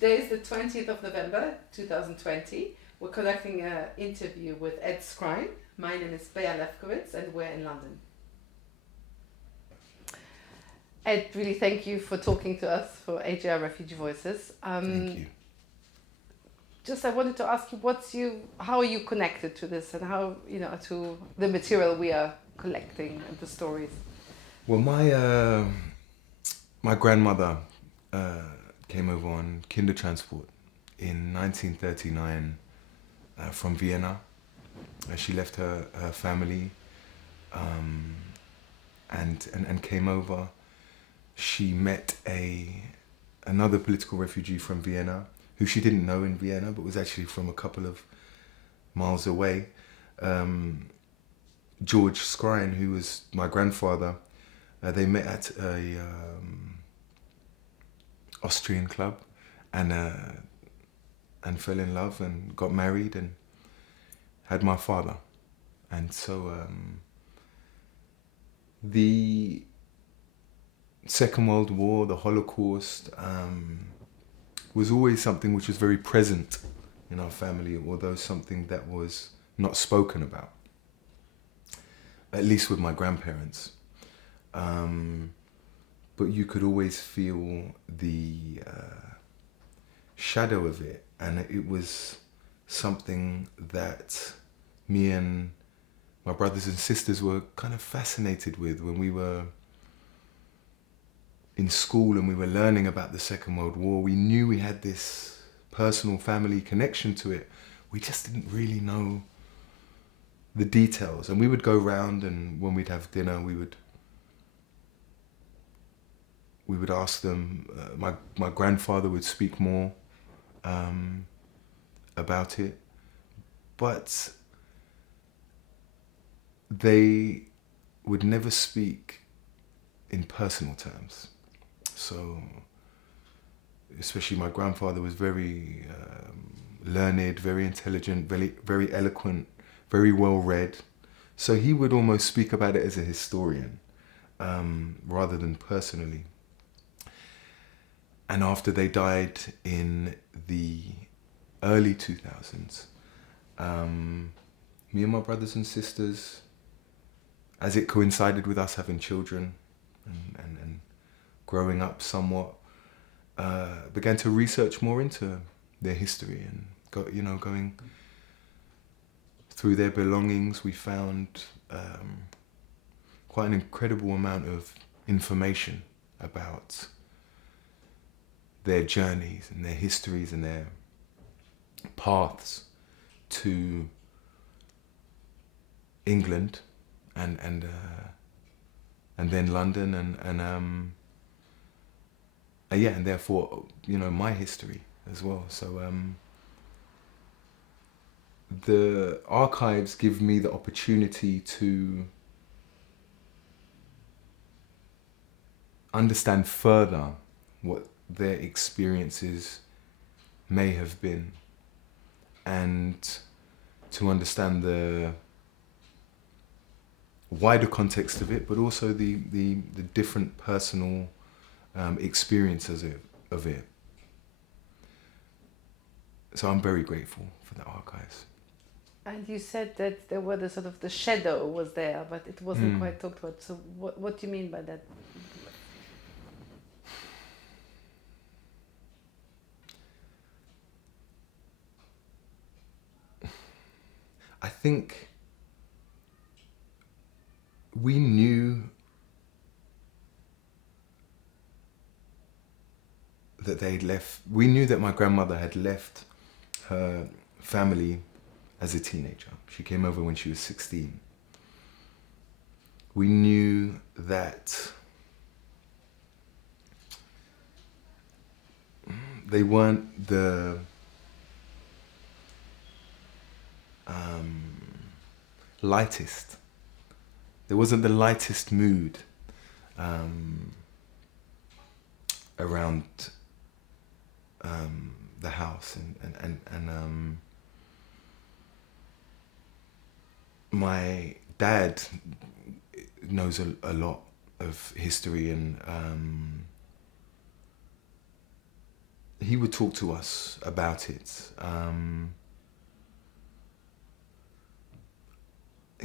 Today is the 20th of November 2020. We're conducting an interview with Ed Skrein. My name is Bea Lefkowitz and we're in London. Ed, really thank you for talking to us for AJR Refugee Voices. Thank you. I wanted to ask you, how are you connected to this and how, to the material we are collecting and the stories? Well, my grandmother came over on Kindertransport in 1939 from Vienna. She left her family and came over. She met another political refugee from Vienna, who she didn't know in Vienna, but was actually from a couple of miles away. George Skrein, who was my grandfather, they met at a Austrian club and fell in love and got married and had my father. And so the Second World War, the Holocaust, was always something which was very present in our family, although something that was not spoken about, at least with my grandparents. But you could always feel the shadow of it, and it was something that me and my brothers and sisters were kind of fascinated with when we were in school and we were learning about the Second World War. We knew we had this personal family connection to it. We just didn't really know the details. And we would go round, and when we'd have dinner, we would ask them. My grandfather would speak more about it, but they would never speak in personal terms. So, especially my grandfather was very learned, very intelligent, very eloquent, very well read. So he would almost speak about it as a historian rather than personally. And after they died in the early 2000s, me and my brothers and sisters, as it coincided with us having children and growing up somewhat, began to research more into their history and going through their belongings. We found quite an incredible amount of information about their journeys and their histories and their paths to England and then London and therefore my history as well. So the archives give me the opportunity to understand further what their experiences may have been, and to understand the wider context of it, but also the different personal experiences of it. So I'm very grateful for the archives. And you said that there were the shadow was there, but it wasn't quite talked about. So what do you mean by that? I think we knew that they'd left. We knew that my grandmother had left her family as a teenager. She came over when she was 16. We knew that they weren't the lightest. There wasn't the lightest mood around the house, and my dad knows a lot of history and he would talk to us about it.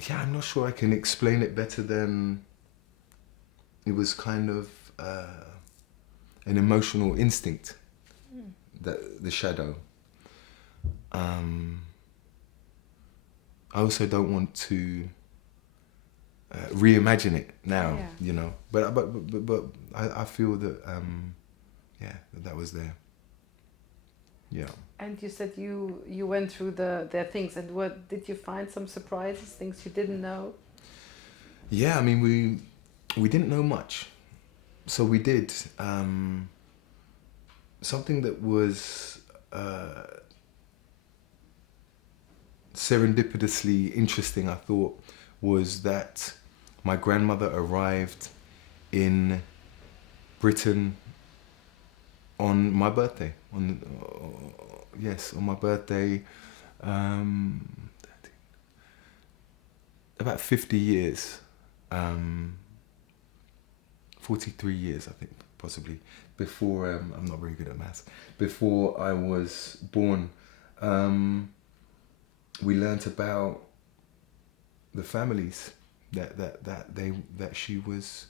Yeah, I'm not sure I can explain it better than it was kind of an emotional instinct, that the shadow. I also don't want to reimagine it now, Yeah. you know. But I feel that yeah, that was there. Yeah. And you said you went through their things, and what did you find? Some surprises, things you didn't know? Yeah, I mean we didn't know much, so we did something that was serendipitously interesting. I thought was that my grandmother arrived in Britain on my birthday. Yes, on my birthday. About 50 years, 43 years, I think, possibly, before, I'm not very good at maths, before I was born. We learnt about the families that she was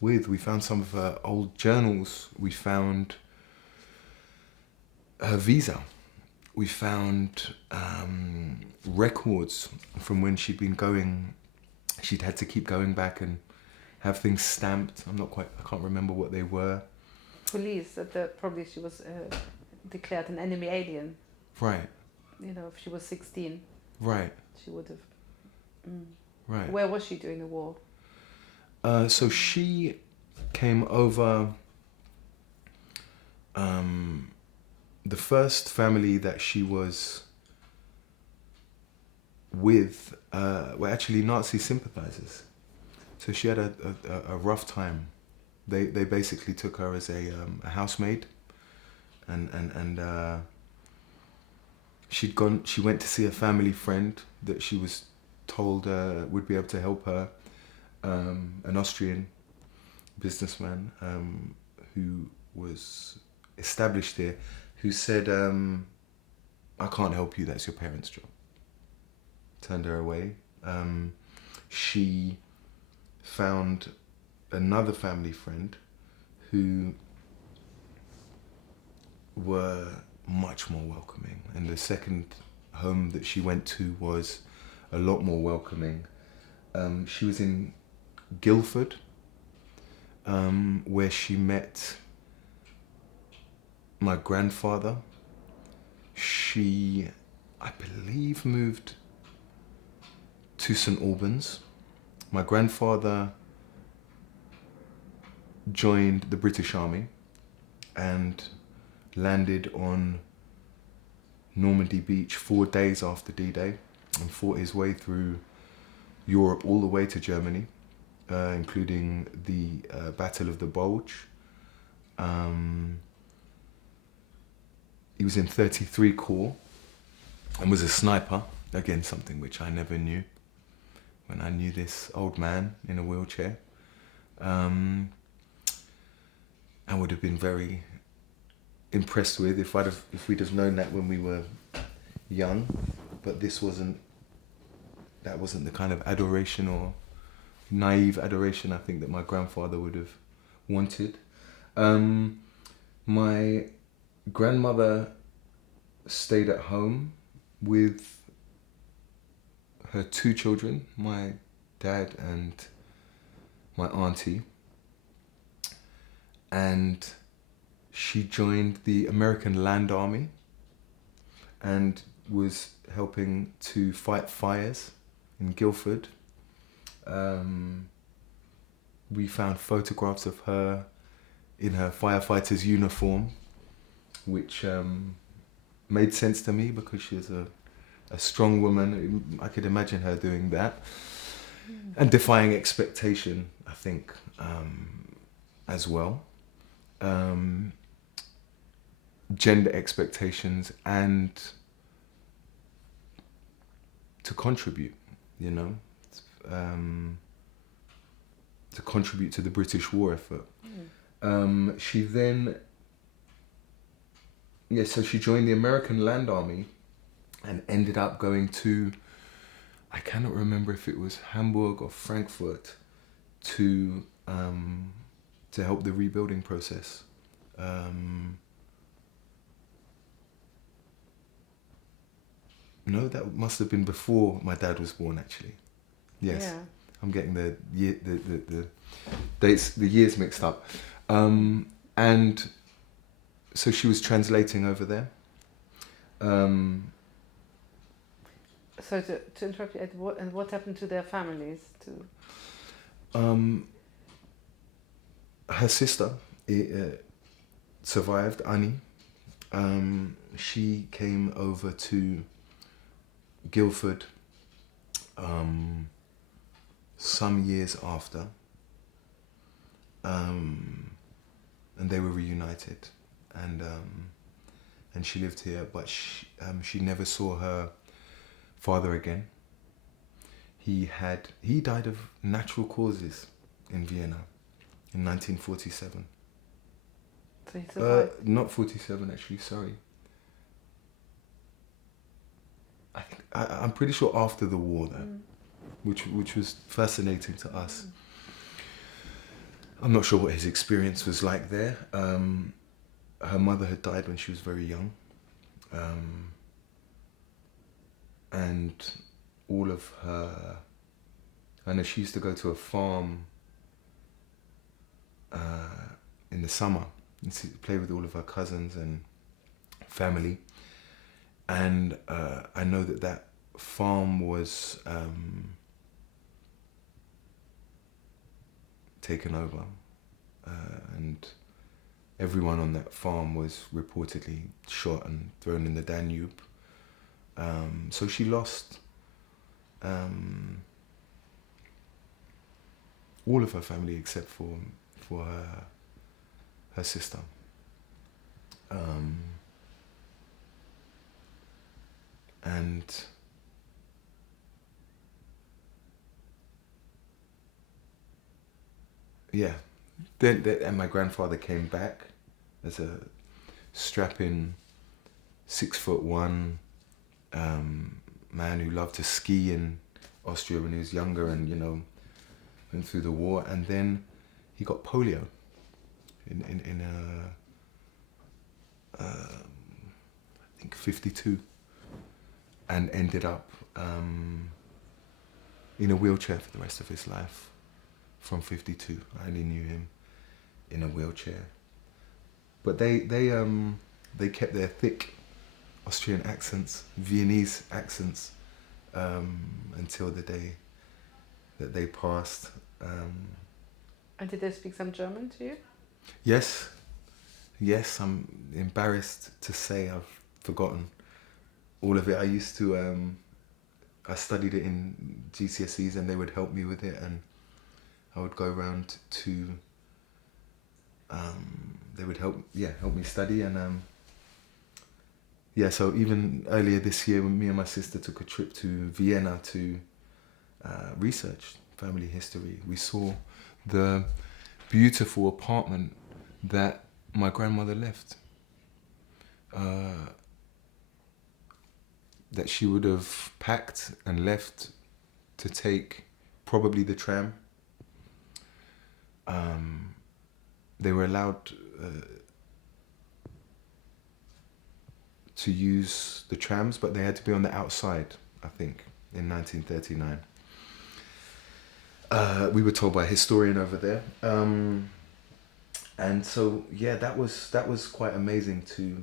with. We found some of her old journals. We found her visa. We found records from when she'd been going. She'd had to keep going back and have things stamped. I can't remember what they were. Police that probably she was declared an enemy alien. Right. You know, if she was 16, Right. she would have. Right. Where was she during the war? So she came over. The first family that she was with were actually Nazi sympathizers. So she had a rough time. They basically took her as a housemaid, and she went to see a family friend that she was told would be able to help her, an Austrian businessman who was established here, who said, I can't help you, that's your parents' job. Turned her away. She found another family friend who were much more welcoming, and the second home that she went to was a lot more welcoming. She was in Guildford, where she met my grandfather. She, I believe, moved to St. Albans. My grandfather joined the British Army and landed on Normandy Beach 4 days after D-Day and fought his way through Europe all the way to Germany, including the Battle of the Bulge. He was in 33 Corps and was a sniper, again something which I never knew when I knew this old man in a wheelchair. I would have been very impressed with if we'd have known that when we were young, but that wasn't the kind of adoration or naive adoration I think that my grandfather would have wanted. My grandmother stayed at home with her 2 children, my dad and my auntie, and she joined the American Land Army and was helping to fight fires in Guildford. We found photographs of her in her firefighter's uniform, which made sense to me because she was a strong woman. I could imagine her doing that. And defying expectation, I think, as well. Gender expectations, and to contribute, you know, to contribute to the British war effort. She then yeah, so she joined the American Land Army and ended up going to, I cannot remember if it was Hamburg or Frankfurt, to help the rebuilding process. No, that must have been before my dad was born, actually. Yes, Yeah. I'm getting the dates, the years mixed up. And so she was translating over there. So to interrupt you, what happened to their families? Her sister survived, Annie. She came over to Guildford some years after, and they were reunited, and she lived here, but she never saw her father again. He died of natural causes in Vienna in 1947. So he survived. Not 47, actually. Sorry. I'm pretty sure after the war, though, which was fascinating to us. I'm not sure what his experience was like there. Her mother had died when she was very young, and all of her. I know she used to go to a farm in the summer and play with all of her cousins and family. And I know that farm was taken over, and everyone on that farm was reportedly shot and thrown in the Danube. So she lost all of her family except for her sister. And yeah, then and my grandfather came back as a strapping 6'1" man who loved to ski in Austria when he was younger, and went through the war, and then he got polio in I think 52, and ended up in a wheelchair for the rest of his life. From 52, I only knew him in a wheelchair. But they kept their thick Austrian accents, Viennese accents, until the day that they passed. And did they speak some German to you? Yes, I'm embarrassed to say I've forgotten all of it. I used to, I studied it in GCSEs, and they would help me with it, and I would go around to, they would help me study, and so even earlier this year, when me and my sister took a trip to Vienna to research family history, we saw the beautiful apartment that my grandmother left, that she would have packed and left to take probably the tram. They were allowed to use the trams, but they had to be on the outside, I think, in 1939. We were told by a historian over there. And so, yeah, that was quite amazing to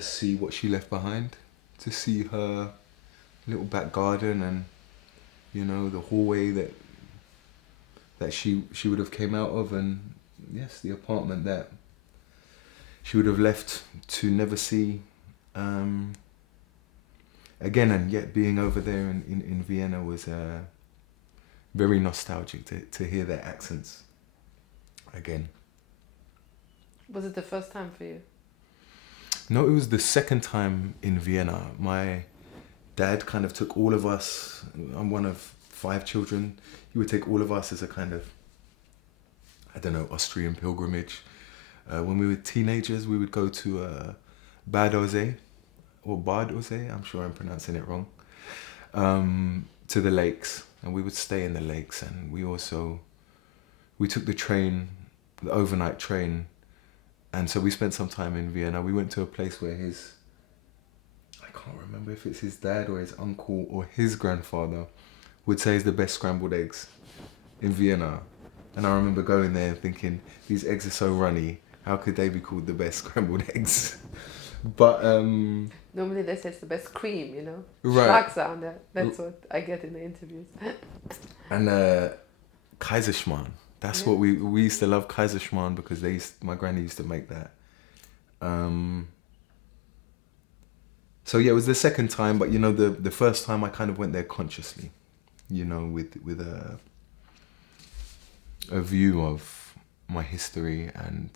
see what she left behind, to see her little back garden, and the hallway that she would have came out of, and yes, the apartment that she would have left to never see again. And yet being over there in Vienna was very nostalgic to hear their accents again. Was it the first time for you? No, it was the second time in Vienna. My dad kind of took all of us. I'm one of 5 children. He would take all of us as a kind of, Austrian pilgrimage. When we were teenagers, we would go to Badose, or Bardose, I'm sure I'm pronouncing it wrong, to the lakes. And we would stay in the lakes, and we took the train, the overnight train, and so we spent some time in Vienna. We went to a place where I can't remember if it's his dad or his uncle or his grandfather would say is the best scrambled eggs in Vienna. And I remember going there and thinking, these eggs are so runny, how could they be called the best scrambled eggs? But normally they say it's the best cream, you know. Right. Schlagsahne. That's what I get in the interviews. And Kaiserschmarrn. That's what we used to love, Kaiserschmarrn, because my granny used to make that. So yeah, it was the second time, but you know, the first time I kind of went there consciously, you know, with a view of my history and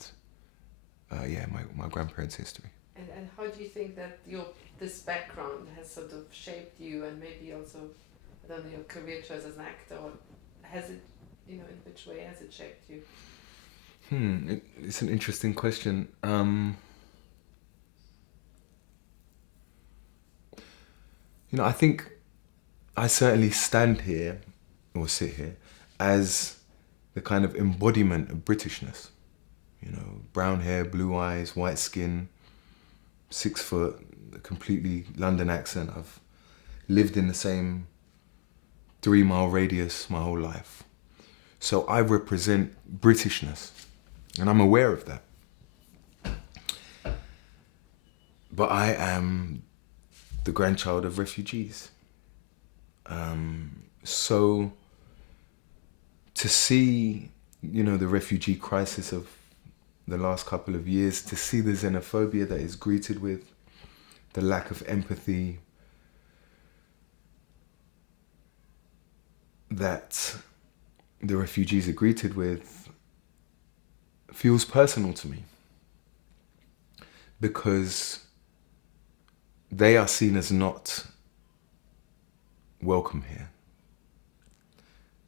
my grandparents' history. And how do you think that this background has sort of shaped you, and maybe also, I don't know, your career choice as an actor, or has it, you know, in which way has it shaped you? It's an interesting question. You know, I think I certainly stand here, or sit here, as the kind of embodiment of Britishness. You know, brown hair, blue eyes, white skin, 6 foot, a completely London accent. I've lived in the same 3-mile radius my whole life. So I represent Britishness, and I'm aware of that. But I am the grandchild of refugees. So to see, you know, the refugee crisis of the last couple of years, to see the xenophobia that is greeted with, the lack of empathy that the refugees are greeted with, feels personal to me, because they are seen as not welcome here.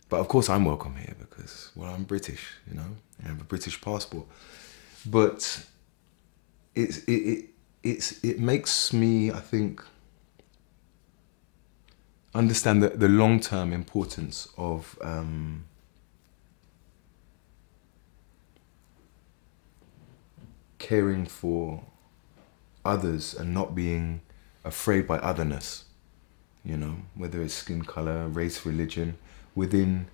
But of course I'm welcome here because, well, I'm British, you know, I have a British passport. But it makes me, I think, understand the long-term importance of caring for others and not being afraid by otherness, you know, whether it's skin color, race, religion. Within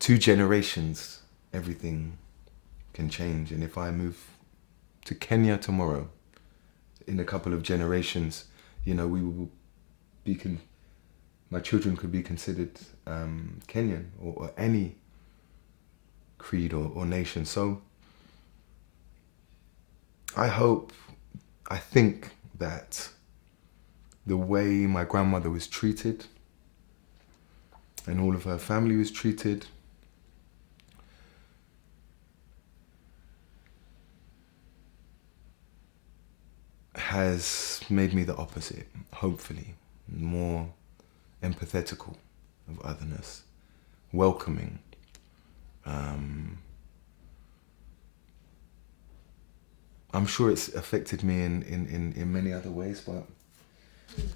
2 generations, everything can change. And if I move to Kenya tomorrow, in a couple of generations, you know, we will my children could be considered Kenyan or any creed or nation. So I think that the way my grandmother was treated and all of her family was treated has made me the opposite, hopefully, more empathetical of otherness, welcoming. I'm sure it's affected me in many other ways, but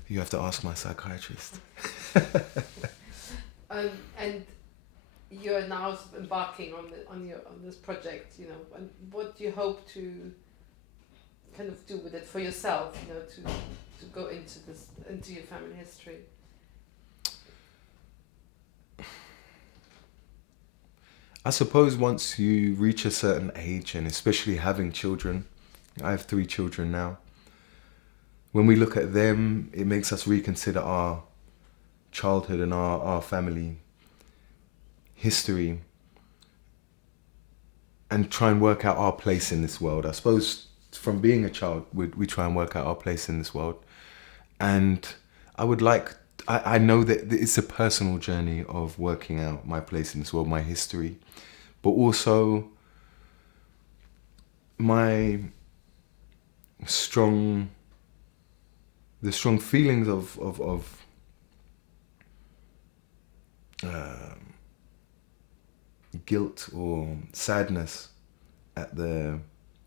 you have to ask my psychiatrist. And you're now embarking on this project, you know, and what do you hope to kind of do with it for yourself, you know, to go into your family history? I suppose once you reach a certain age, and especially having children, I have 3 children now, when we look at them, it makes us reconsider our childhood and our family history and try and work out our place in this world. I suppose from being a child, we try and work out our place in this world. And I know that it's a personal journey of working out my place in this world, my history, but also the strong feelings of guilt or sadness at the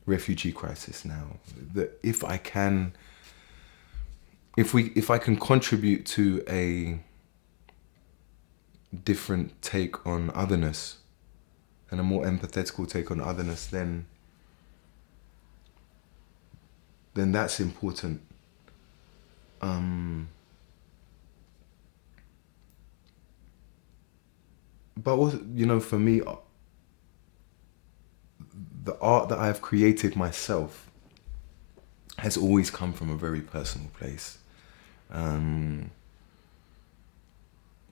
refugee crisis now. That if I can contribute to a different take on otherness and a more empathetical take on otherness, then that's important. But also, for me, the art that I've created myself has always come from a very personal place. And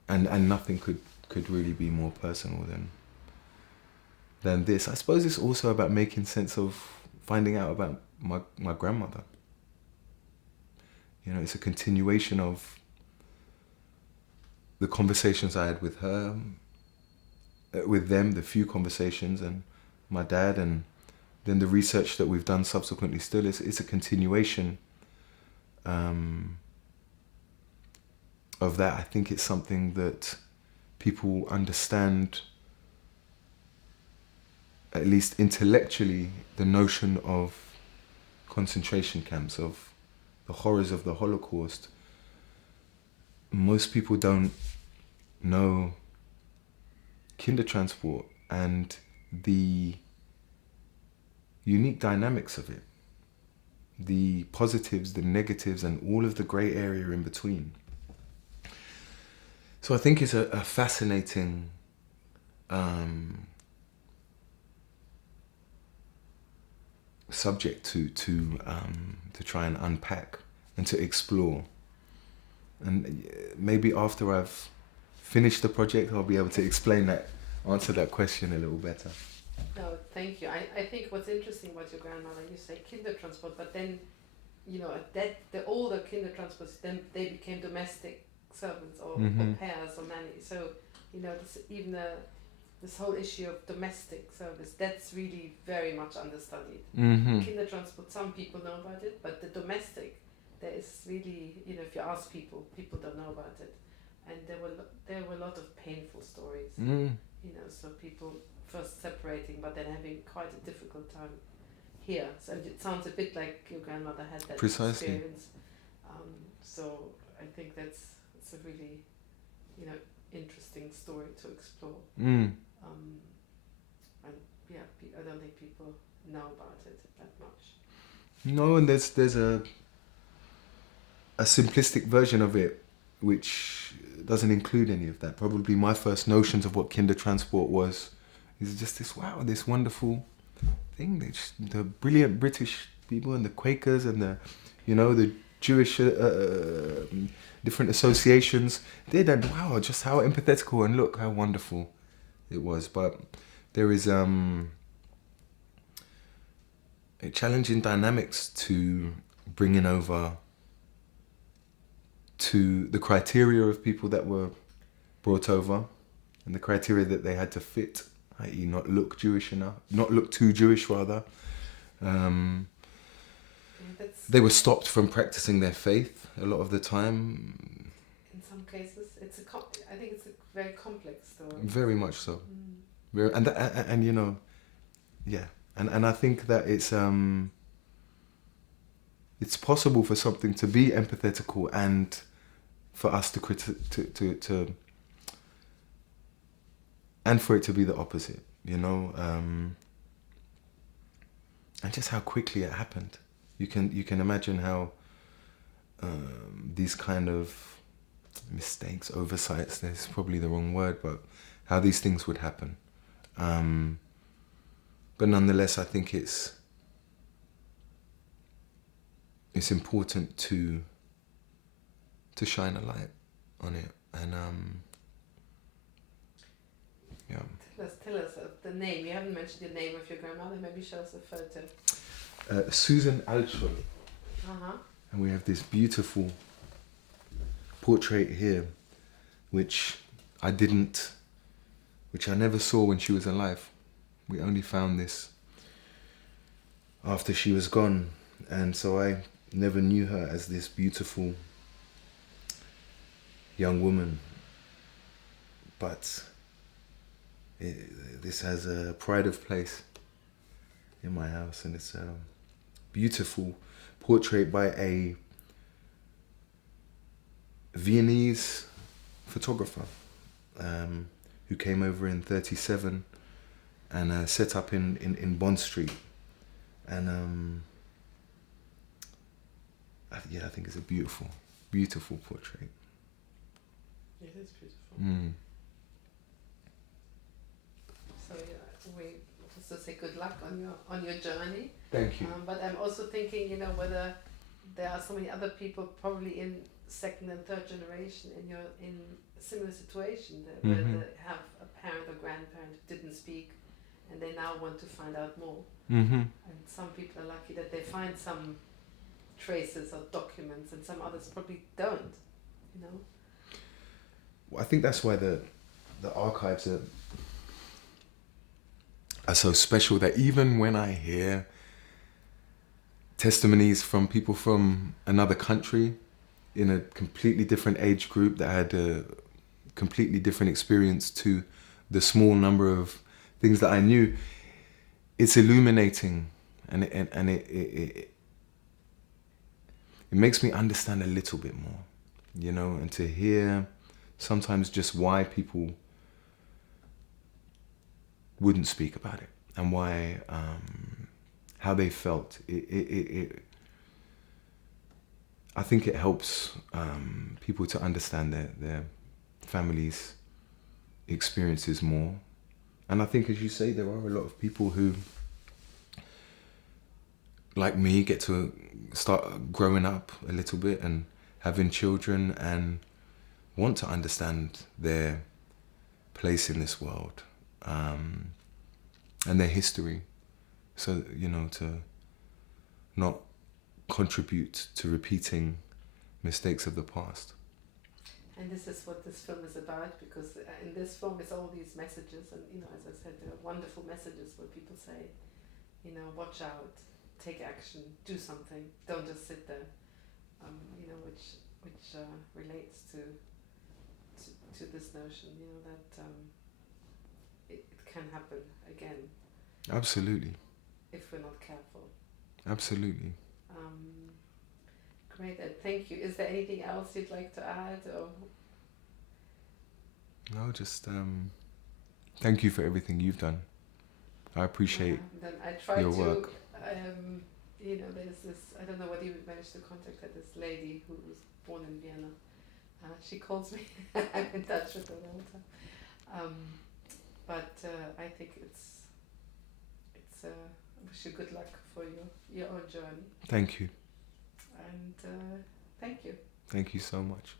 nothing could really be more personal than this. I suppose it's also about making sense of finding out about my grandmother. It's a continuation of the conversations I had with her, with them, the few conversations, and my dad, and then the research that we've done subsequently still it's a continuation of that. I think it's something that people understand, at least intellectually, the notion of concentration camps, of the horrors of the Holocaust. Most people don't know Kindertransport and the unique dynamics of it, the positives, the negatives, and all of the grey area in between. So I think it's a fascinating subject to try and unpack and to explore. And maybe after I've finished the project, I'll be able to answer that question a little better. No, thank you. I think what's interesting about your grandmother, you say Kindertransport, but then, the older Kindertransports, then they became domestic servants or pairs or nannies. So, this whole issue of domestic service, that's really very much understudied. Kindertransport, some people know about it, but the domestic, there is really, if you ask people don't know about it. And there were a lot of painful stories. So people first separating, but then having quite a difficult time here. So it sounds a bit like your grandmother had that experience. So I think it's a really, interesting story to explore. And yeah, I don't think people know about it that much. No, and there's a simplistic version of it which doesn't include any of that. Probably my first notions of what Kindertransport was is just this wonderful thing. The brilliant British people and the Quakers and the Jewish different associations did, and just how empathetical, and look how wonderful it was. But there is a challenging dynamics to bringing over to the criteria of people that were brought over and the criteria that they had to fit, i.e. not look too Jewish rather. They were stopped from practicing their faith a lot of the time. In some cases, I think it's a very complex story. Very much so. And I think that it's possible for something to be empathetical and for us to and for it to be the opposite, and just how quickly it happened. You can imagine how these kind of mistakes, oversights, there's probably the wrong word, but how these things would happen. But nonetheless, I think it's important to shine a light on it, and Tell us the name. You haven't mentioned the name of your grandmother. Maybe show us a photo. Susan Altschul. And we have this beautiful portrait here, which I never saw when she was alive. We only found this after she was gone, and so I never knew her as this beautiful young woman. But this has a pride of place in my house, and it's a beautiful portrait by a Viennese photographer who came over in 1937 and set up in Bond Street. And I think it's a beautiful, beautiful portrait. It is beautiful. Mm. So yeah, we just to say good luck on your journey. Thank you. But I'm also thinking, you know, whether there are so many other people probably in second and third generation in a similar situation that where they have a parent or grandparent who didn't speak, and they now want to find out more. Mm-hmm. And some people are lucky that they find some traces or documents, and some others probably don't. You know. Well, I think that's why the archives are so special, that even when I hear testimonies from people from another country in a completely different age group that had a completely different experience to the small number of things that I knew, it's illuminating, and it makes me understand a little bit more, you know, and to hear sometimes just why people wouldn't speak about it, and why how they felt. I think it helps people to understand their families' experiences more. And I think, as you say, there are a lot of people who, like me, get to start growing up a little bit and having children and want to understand their place in this world and their history. So, you know, to not contribute to repeating mistakes of the past. And this is what this film is about, because in this film it's all these messages, and, you know, as I said, there are wonderful messages where people say, you know, watch out, take action, do something, don't just sit there, you know, which relates to this notion, you know, that it can happen again. Absolutely. If we're not careful. Absolutely. Great, Ed, thank you. Is there anything else you'd like to add? Or? No, just thank you for everything you've done. I appreciate then I try your to, work. You know, there's this, I don't know whether you managed to contact this lady who was born in Vienna. She calls me, I'm in touch with her all the time. But I think it's I wish you good luck for your own journey. Thank you. And thank you. Thank you so much.